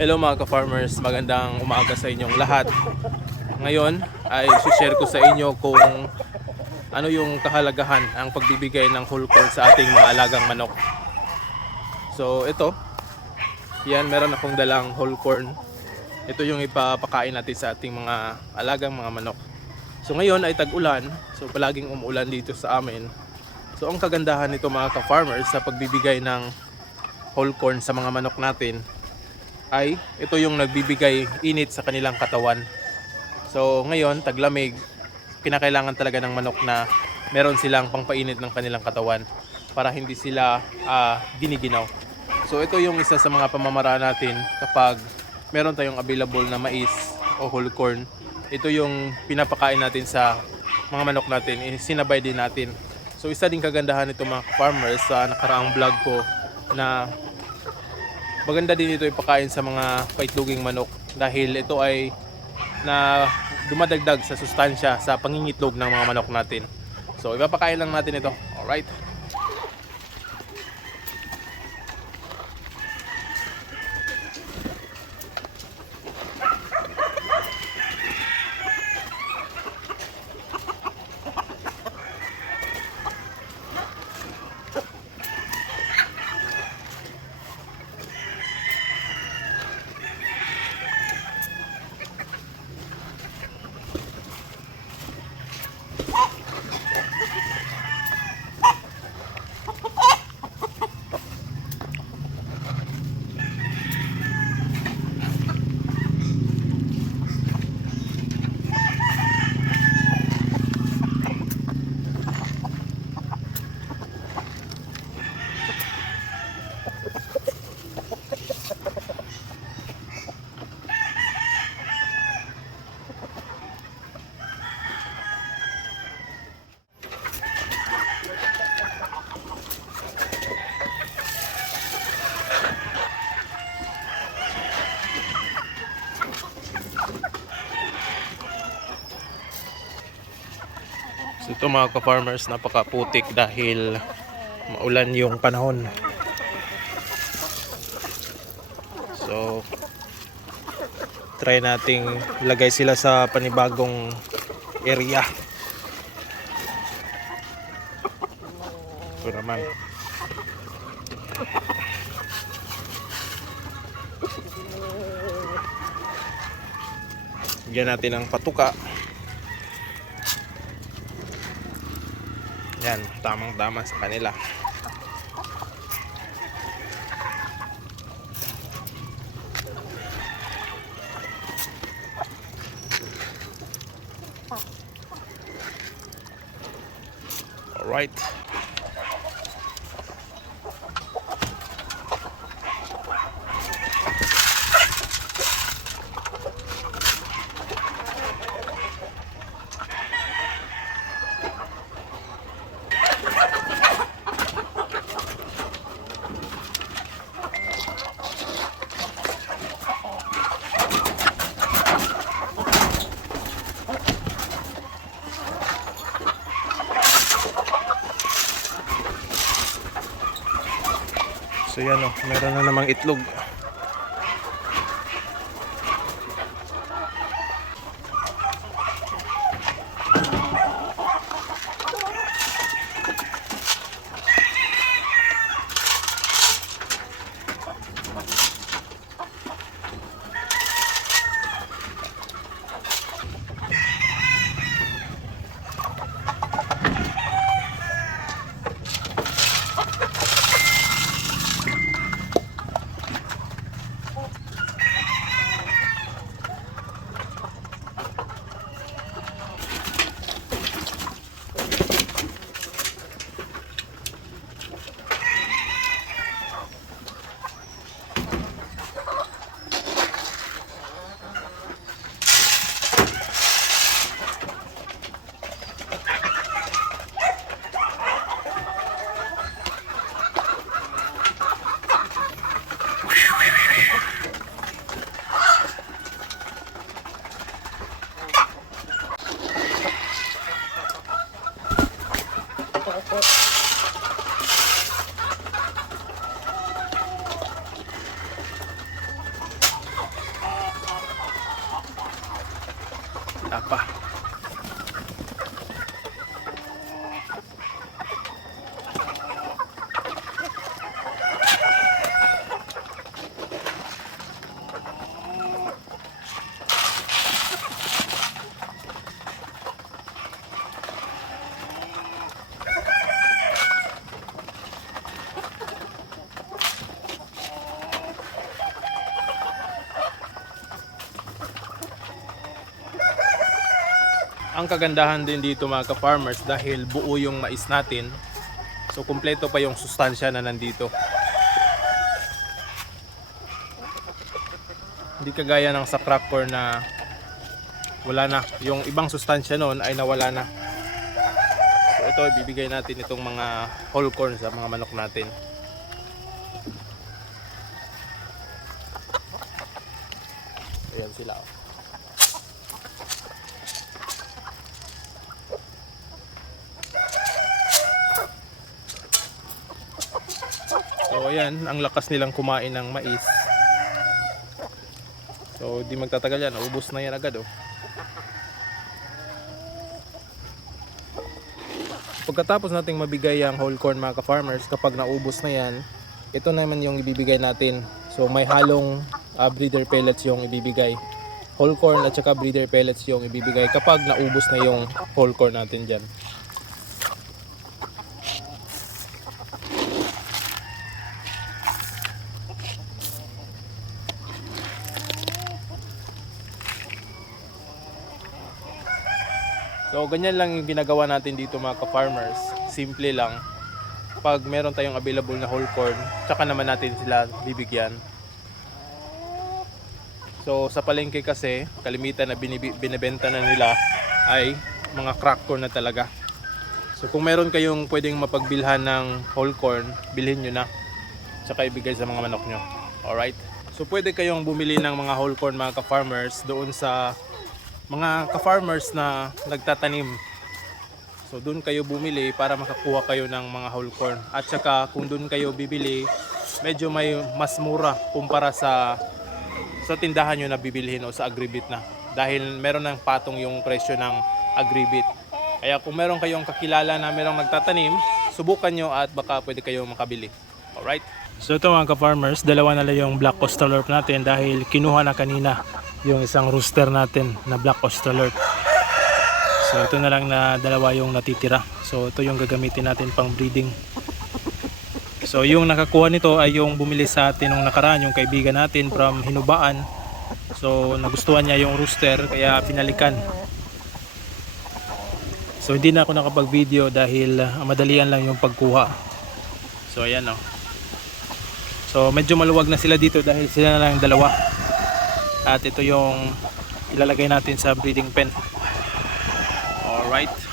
Hello mga ka-farmers, magandang umaga sa inyong lahat. Ngayon ay share ko sa inyo kung ano yung kahalagahan ang pagbibigay ng whole corn sa ating mga alagang manok. So ito, yan meron akong dalang whole corn. Ito yung ipapakain natin sa ating mga alagang mga manok. So ngayon ay tag-ulan, so palaging umuulan dito sa amin. So ang kagandahan nito mga ka-farmers sa pagbibigay ng whole corn sa mga manok natin ay ito yung nagbibigay init sa kanilang katawan. So ngayon, taglamig, kinakailangan talaga ng manok na meron silang pangpainit ng kanilang katawan para hindi sila ah, giniginaw. So ito yung isa sa mga pamamaraan natin kapag meron tayong available na mais o whole corn. Ito yung pinapakain natin sa mga manok natin, eh, sinabay din natin. So isa din kagandahan nito mga farmers sa nakaraang vlog ko na maganda din ito ipakain sa mga paitloging manok dahil ito ay na dumadagdag sa sustansya sa pangingitlog ng mga manok natin. So ipapakain lang natin ito. Alright. Ito mga ka-farmers napakaputik dahil maulan yung panahon. So try nating lagay sila sa panibagong area. Ito naman. Bigyan natin ng patuka. Yan, tamang tama sa kanila. Alright. So yan o, meron na namang itlog. Oh. Ang kagandahan din dito mga ka-farmers dahil buo yung mais natin. So kumpleto pa yung sustansya na nandito. Hindi kagaya ng sa crack corn na wala na. Yung ibang sustansya noon ay nawala na. So ito ibibigay natin itong mga whole corn sa mga manok natin. Ayan sila. oh. Ayan, ang lakas nilang kumain ng mais. So di magtatagal yan, ubos na yan agad oh. Pagkatapos nating mabigay ang whole corn mga ka-farmers, kapag naubos na yan, ito naman yung ibibigay natin. So may halong ah, breeder pellets yung ibibigay. Whole corn at saka breeder pellets yung ibibigay kapag naubos na yung whole corn natin dyan. So ganyan lang yung ginagawa natin dito mga ka-farmers. Simple lang. Pag meron tayong available na whole corn, tsaka naman natin sila bibigyan. So sa palengke kasi, kalimitan na binibenta na nila ay mga crack corn na talaga. So kung meron kayong pwedeng mapagbilhan ng whole corn, bilhin nyo na. Tsaka ibigay sa mga manok nyo. Alright? So pwede kayong bumili ng mga whole corn mga ka-farmers doon sa mga ka-farmers na nagtatanim. So doon kayo bumili para makakuha kayo ng mga whole corn. At saka kung doon kayo bibili, medyo may mas mura kumpara sa sa tindahan nyo na bibilhin o sa agribit na. Dahil meron ng patong yung presyo ng agribit. Kaya kung meron kayong kakilala na merong nagtatanim, subukan nyo at baka pwede kayong makabili. Alright? So ito mga ka-farmers, dalawa na lang yung black coastal earth natin dahil kinuha na kanina yung isang rooster natin na black earth. So ito na lang na dalawa yung natitira. So ito yung gagamitin natin pang breeding. So yung nakakuha nito ay yung bumili sa atin nung nakaraan yung kaibigan natin from Hinubaan. So nagustuhan niya yung rooster kaya pinalikan. So hindi na ako nakapag-video dahil ah, madalian lang yung pagkuha. So ayan oh. So medyo maluwag na sila dito dahil sila na lang dalawa. At ito yung ilalagay natin sa breeding pen. Alright.